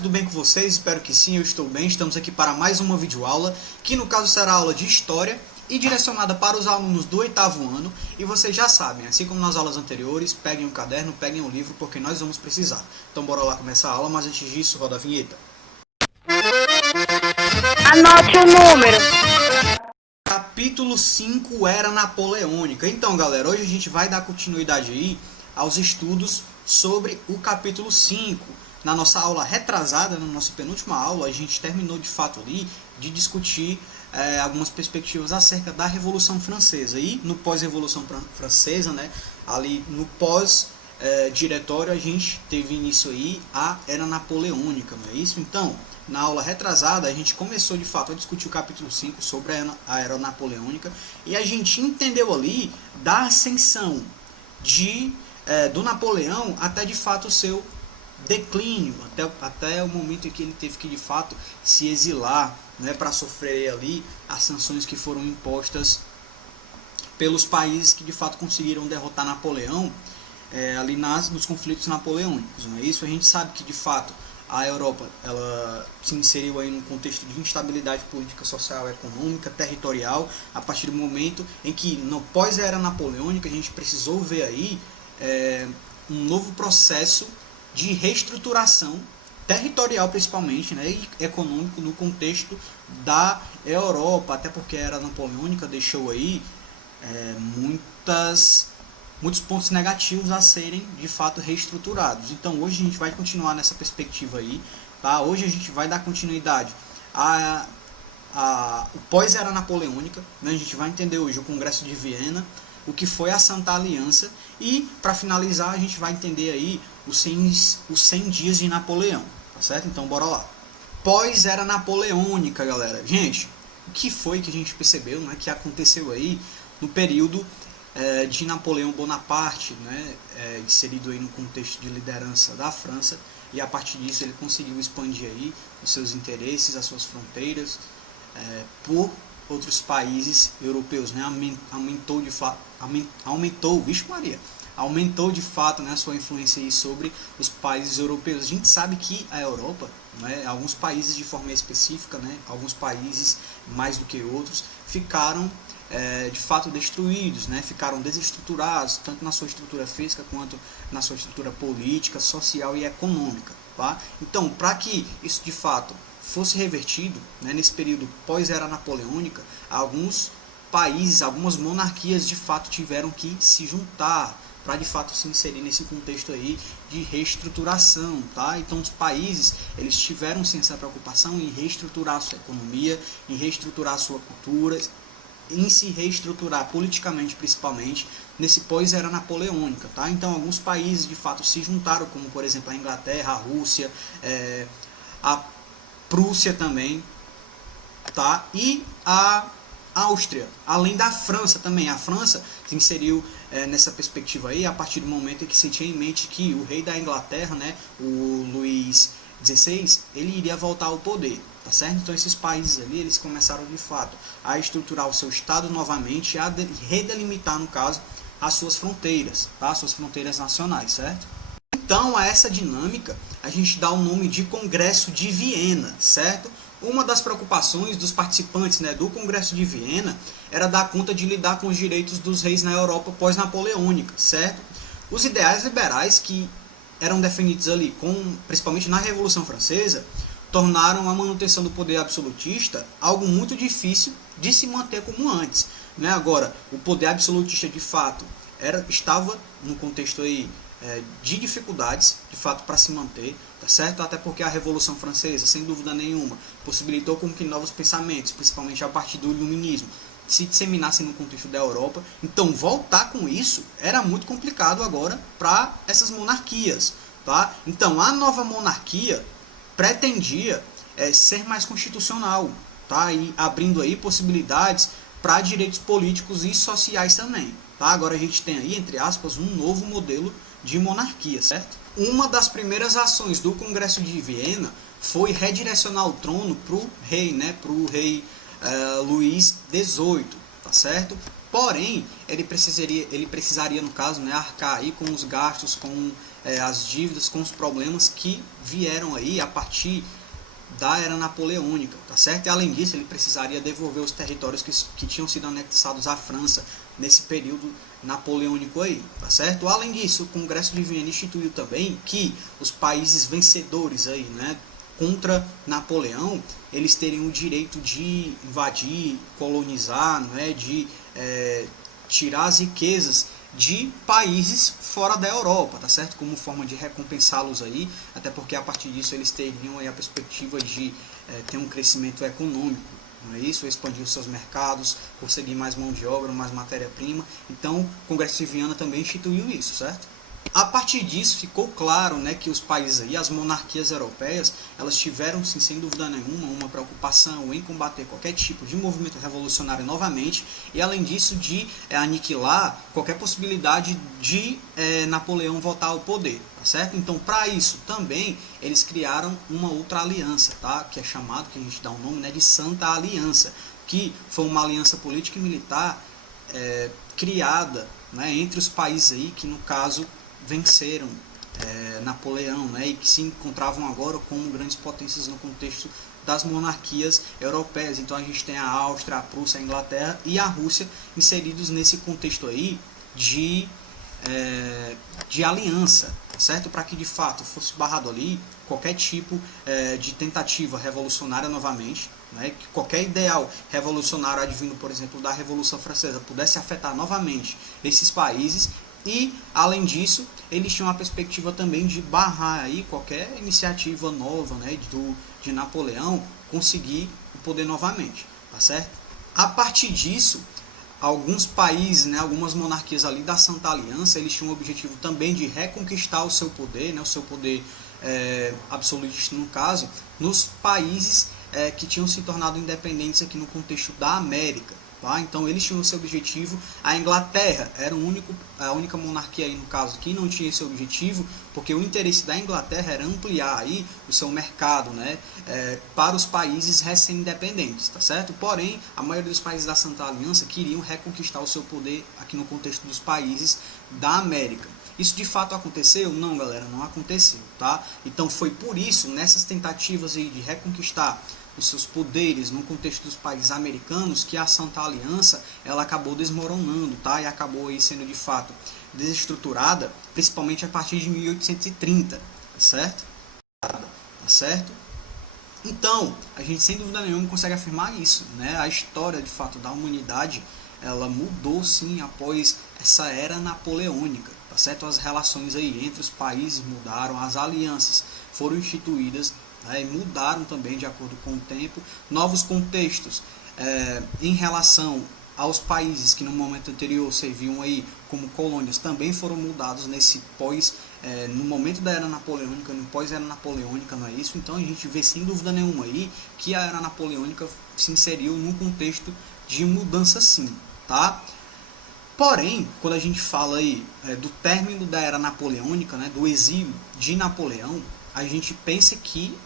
tudo bem com vocês? Espero que sim, eu estou bem. Estamos aqui para mais uma videoaula, que no caso será aula de História e direcionada para os alunos do 8º ano. E vocês já sabem, assim como nas aulas anteriores, peguem um caderno, peguem um livro, porque nós vamos precisar. Então bora lá começar a aula, mas antes disso, roda a vinheta. Anote o número. Capítulo 5, Era Napoleônica. Então galera, hoje a gente vai dar continuidade aí aos estudos sobre o capítulo 5. Na nossa aula retrasada, na nossa penúltima aula, a gente terminou de fato ali de discutir algumas perspectivas acerca da Revolução Francesa. E no pós-Revolução Francesa, né, ali no pós-diretório, a gente teve início aí a Era Napoleônica, não é isso? Então, na aula retrasada, a gente começou de fato a discutir o capítulo 5 sobre a Era Napoleônica e a gente entendeu ali da ascensão do Napoleão até de fato o seu declínio, até o momento em que ele teve que de fato se exilar, né, para sofrer ali as sanções que foram impostas pelos países que de fato conseguiram derrotar Napoleão ali nos conflitos napoleônicos. Não é isso? A gente sabe que de fato a Europa ela se inseriu aí num contexto de instabilidade política, social, econômica, territorial, a partir do momento em que, no pós-era napoleônica, a gente precisou ver aí um novo processo de reestruturação territorial, principalmente, né, e econômico no contexto da Europa, até porque a era napoleônica deixou aí muitos pontos negativos a serem de fato reestruturados. Então hoje a gente vai continuar nessa perspectiva aí, tá? Hoje a gente vai dar continuidade o pós-era napoleônica, né? A gente vai entender hoje o Congresso de Viena, o que foi a Santa Aliança e, para finalizar, a gente vai entender aí os 100 dias de Napoleão, tá certo? Então bora lá. Pós-era napoleônica, galera. Gente, o que foi que a gente percebeu, né, que aconteceu aí no período de Napoleão Bonaparte, né, inserido aí no contexto de liderança da França, e a partir disso ele conseguiu expandir aí os seus interesses, as suas fronteiras por outros países europeus, né? Aumentou de fato, né, a sua influência aí sobre os países europeus. A gente sabe que a Europa, né, alguns países de forma específica, né, alguns países mais do que outros, ficaram de fato destruídos, né, ficaram desestruturados, tanto na sua estrutura física quanto na sua estrutura política, social e econômica. Tá? Então, para que isso de fato fosse revertido, né, nesse período pós-era napoleônica, alguns países, algumas monarquias de fato tiveram que se juntar para de fato se inserir nesse contexto aí de reestruturação, tá? Então os países, eles tiveram sim essa preocupação em reestruturar a sua economia, em reestruturar a sua cultura, em se reestruturar politicamente, principalmente nesse pós-era napoleônica, tá? Então alguns países de fato se juntaram, como por exemplo a Inglaterra, a Rússia, a Prússia também, tá? E a Áustria, além da França também. A França se inseriu nessa perspectiva aí a partir do momento em que se tinha em mente que o rei da Inglaterra, né, o Luís XVI, ele iria voltar ao poder, tá certo? Então esses países ali, eles começaram de fato a estruturar o seu estado novamente, a redelimitar, no caso, as suas fronteiras, tá? As suas fronteiras nacionais, certo? Então a essa dinâmica a gente dá o nome de Congresso de Viena, certo? Uma das preocupações dos participantes, né, do Congresso de Viena era dar conta de lidar com os direitos dos reis na Europa pós-napoleônica, certo? Os ideais liberais que eram definidos ali, principalmente na Revolução Francesa, tornaram a manutenção do poder absolutista algo muito difícil de se manter como antes, né? Agora, o poder absolutista de fato estava no contexto aí de dificuldades, de fato, para se manter, tá certo? Até porque a Revolução Francesa, sem dúvida nenhuma, possibilitou com que novos pensamentos, principalmente a partir do iluminismo, se disseminassem no contexto da Europa. Então, voltar com isso era muito complicado agora para essas monarquias, tá? Então, a nova monarquia pretendia ser mais constitucional, tá? E abrindo aí possibilidades para direitos políticos e sociais também, tá? Agora a gente tem aí, entre aspas, um novo modelo de monarquia, certo? Uma das primeiras ações do Congresso de Viena foi redirecionar o trono para o rei, né, para o rei Luís XVIII, tá certo? Porém, ele precisaria no caso, né, arcar aí com os gastos, com as dívidas, com os problemas que vieram aí a partir da era napoleônica, tá certo? E além disso, ele precisaria devolver os territórios que tinham sido anexados à França nesse período napoleônico aí, tá certo? Além disso, o Congresso de Viena instituiu também que os países vencedores aí, né, contra Napoleão, eles teriam o direito de invadir, colonizar, né, de tirar as riquezas de países fora da Europa, tá certo? Como forma de recompensá-los aí, até porque a partir disso eles teriam aí a perspectiva de ter um crescimento econômico, não é isso? Expandir os seus mercados, conseguir mais mão de obra, mais matéria-prima. Então, o Congresso de Viena também instituiu isso, certo? A partir disso ficou claro, né, que os países aí, as monarquias europeias, elas tiveram, sim, sem dúvida nenhuma, uma preocupação em combater qualquer tipo de movimento revolucionário novamente e, além disso, de aniquilar qualquer possibilidade de Napoleão voltar ao poder, tá certo? Então, para isso também eles criaram uma outra aliança, tá? Que é chamado, que a gente dá o nome, né, de Santa Aliança, que foi uma aliança política e militar criada, né, entre os países aí que, no caso, venceram Napoleão, né, e que se encontravam agora como grandes potências no contexto das monarquias europeias. Então a gente tem a Áustria, a Prússia, a Inglaterra e a Rússia inseridos nesse contexto aí de aliança, certo? Para que de fato fosse barrado ali qualquer tipo de tentativa revolucionária novamente, né, que qualquer ideal revolucionário advindo, por exemplo, da Revolução Francesa pudesse afetar novamente esses países. E, além disso, eles tinham a perspectiva também de barrar aí qualquer iniciativa nova, né, de Napoleão conseguir o poder novamente, tá certo? A partir disso, alguns países, né, algumas monarquias ali da Santa Aliança, eles tinham o objetivo também de reconquistar o seu poder, né, o seu poder absolutista no caso, nos países que tinham se tornado independentes aqui no contexto da América. Tá? Então eles tinham esse objetivo. A Inglaterra era a única monarquia aí, no caso, que não tinha esse objetivo, porque o interesse da Inglaterra era ampliar aí o seu mercado, né, para os países recém-independentes, tá certo? Porém, a maioria dos países da Santa Aliança queriam reconquistar o seu poder aqui no contexto dos países da América. Isso de fato aconteceu? Não, galera, não aconteceu, tá? Então foi por isso, nessas tentativas aí de reconquistar os seus poderes no contexto dos países americanos, que a Santa Aliança ela acabou desmoronando, tá? E acabou aí sendo de fato desestruturada, principalmente a partir de 1830, tá certo? Tá certo? Então, a gente sem dúvida nenhuma consegue afirmar isso, né? A história de fato da humanidade, ela mudou sim após essa era napoleônica, tá certo? As relações aí entre os países mudaram, as alianças foram instituídas, e mudaram também de acordo com o tempo. Novos contextos em relação aos países que no momento anterior serviam aí como colônias também foram mudados nesse no momento da era napoleônica, no pós-era napoleônica, não é isso? Então a gente vê sem dúvida nenhuma aí que a era napoleônica se inseriu num contexto de mudança sim, tá? Porém, quando a gente fala aí do término da era napoleônica, né, do exílio de Napoleão, a gente pensa que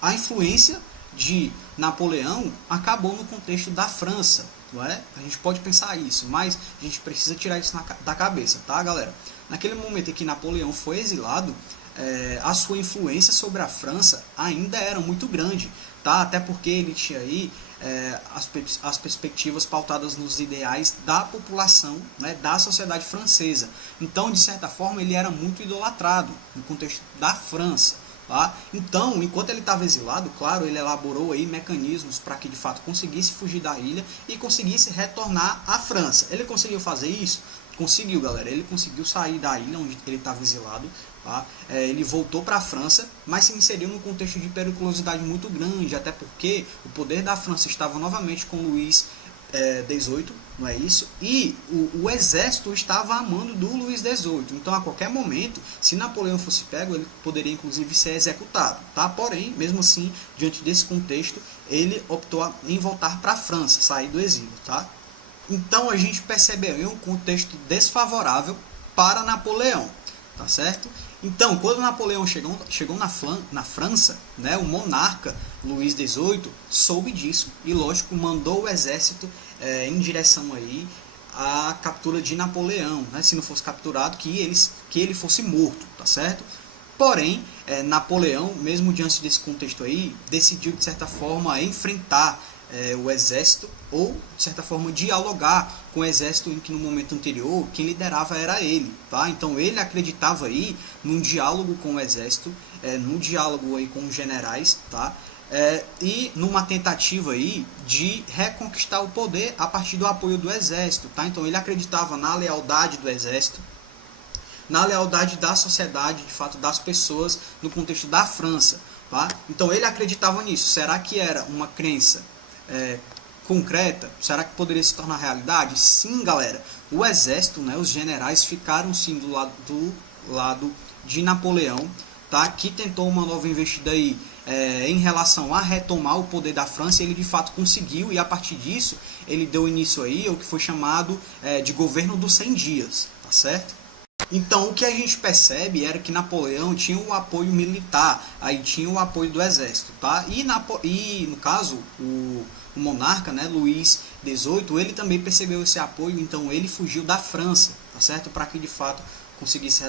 a influência de Napoleão acabou no contexto da França, não é? A gente pode pensar isso, mas a gente precisa tirar isso da cabeça, tá, galera? Naquele momento em que Napoleão foi exilado, a sua influência sobre a França ainda era muito grande, tá? Até porque ele tinha aí as perspectivas pautadas nos ideais da população, né, da sociedade francesa. Então, de certa forma, ele era muito idolatrado no contexto da França. Tá? Então, enquanto ele estava exilado, claro, ele elaborou aí mecanismos para que de fato conseguisse fugir da ilha e conseguisse retornar à França. Ele conseguiu fazer isso? Conseguiu, galera. Ele conseguiu sair da ilha onde ele estava exilado. Tá? Ele voltou para a França, mas se inseriu num contexto de periculosidade muito grande, até porque o poder da França estava novamente com Luís XVIII, não é isso? E o exército estava a mando do Luís XVIII. Então, a qualquer momento, se Napoleão fosse pego, ele poderia inclusive ser executado, tá? Porém, mesmo assim, diante desse contexto, ele optou em voltar para a França, sair do exílio, tá? Então, a gente percebeu um contexto desfavorável para Napoleão, tá certo? Então, quando Napoleão chegou na França, né, o monarca Luís XVIII soube disso e, lógico, mandou o exército em direção aí a captura de Napoleão, né? Se não fosse capturado, que ele fosse morto, tá certo? Porém, Napoleão, mesmo diante desse contexto aí, decidiu de certa forma enfrentar o exército, ou de certa forma dialogar com o exército em que no momento anterior quem liderava era ele, tá? Então ele acreditava aí num diálogo com o exército, num diálogo aí com os generais, tá? E numa tentativa aí de reconquistar o poder a partir do apoio do exército, tá? Então ele acreditava na lealdade do exército, na lealdade da sociedade, de fato das pessoas no contexto da França, tá? Então ele acreditava nisso. Será que era uma crença concreta? Será que poderia se tornar realidade? Sim, galera. O exército, né, os generais ficaram sim do lado de Napoleão, tá? Que tentou uma nova investida aí em relação a retomar o poder da França. Ele de fato conseguiu, e a partir disso ele deu início aí ao que foi chamado de governo dos 100 dias, tá certo? Então o que a gente percebe era que Napoleão tinha o apoio militar, aí tinha o apoio do exército, tá? E no caso o monarca, né, Luís XVIII, ele também percebeu esse apoio, então ele fugiu da França, tá certo? Para que de fato conseguisse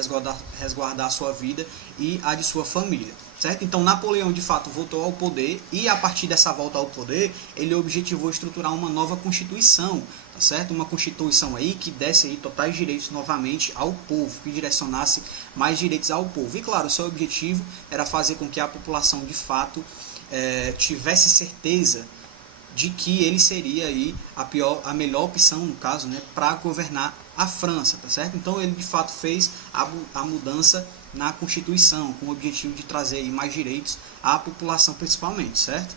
resguardar a sua vida e a de sua família, certo? Então Napoleão de fato voltou ao poder, e a partir dessa volta ao poder ele objetivou estruturar uma nova constituição, tá certo? Uma constituição aí que desse aí totais direitos novamente ao povo, que direcionasse mais direitos ao povo. E claro, o seu objetivo era fazer com que a população de fato tivesse certeza de que ele seria aí a melhor opção, no caso, né, para governar a França, tá certo? Então ele de fato fez a mudança na Constituição, com o objetivo de trazer aí mais direitos à população principalmente, certo?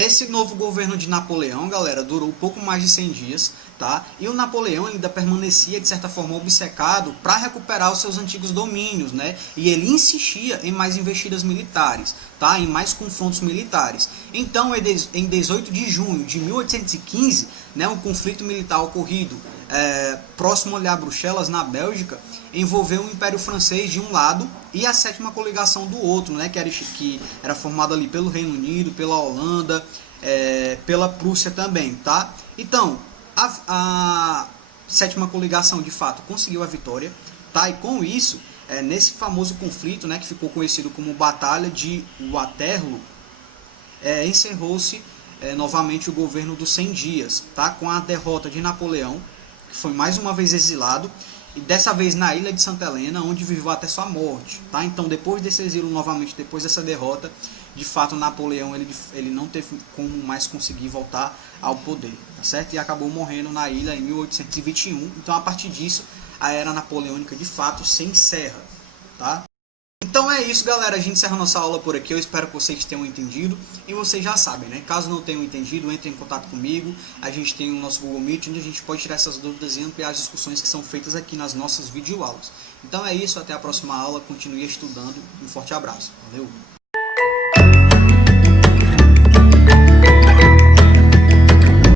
Esse novo governo de Napoleão, galera, durou pouco mais de 100 dias, tá? E o Napoleão ainda permanecia, de certa forma, obcecado para recuperar os seus antigos domínios, né? E ele insistia em mais investidas militares, tá? Em mais confrontos militares. Então, em 18 de junho de 1815, né, um conflito militar ocorrido próximo ali a Bruxelas, na Bélgica, envolveu o Império Francês de um lado e a sétima coligação do outro, né, que era formada ali pelo Reino Unido, pela Holanda, pela Prússia também, tá? Então, a sétima coligação de fato conseguiu a vitória, tá? E com isso, nesse famoso conflito, né, que ficou conhecido como Batalha de Waterloo, encerrou-se novamente o governo dos 100 dias, tá? Com a derrota de Napoleão, que foi mais uma vez exilado, e dessa vez na ilha de Santa Helena, onde viveu até sua morte, tá? Então, depois desse exílio novamente, depois dessa derrota, de fato Napoleão ele não teve como mais conseguir voltar ao poder, tá certo? E acabou morrendo na ilha em 1821. Então, a partir disso, a era napoleônica de fato se encerra, tá? Então é isso, galera, a gente encerra nossa aula por aqui. Eu espero que vocês tenham entendido, e vocês já sabem, né? Caso não tenham entendido, entre em contato comigo. A gente tem o nosso Google Meet, onde a gente pode tirar essas dúvidas e ampliar as discussões que são feitas aqui nas nossas videoaulas. Então é isso, até a próxima aula, continue estudando, um forte abraço, valeu!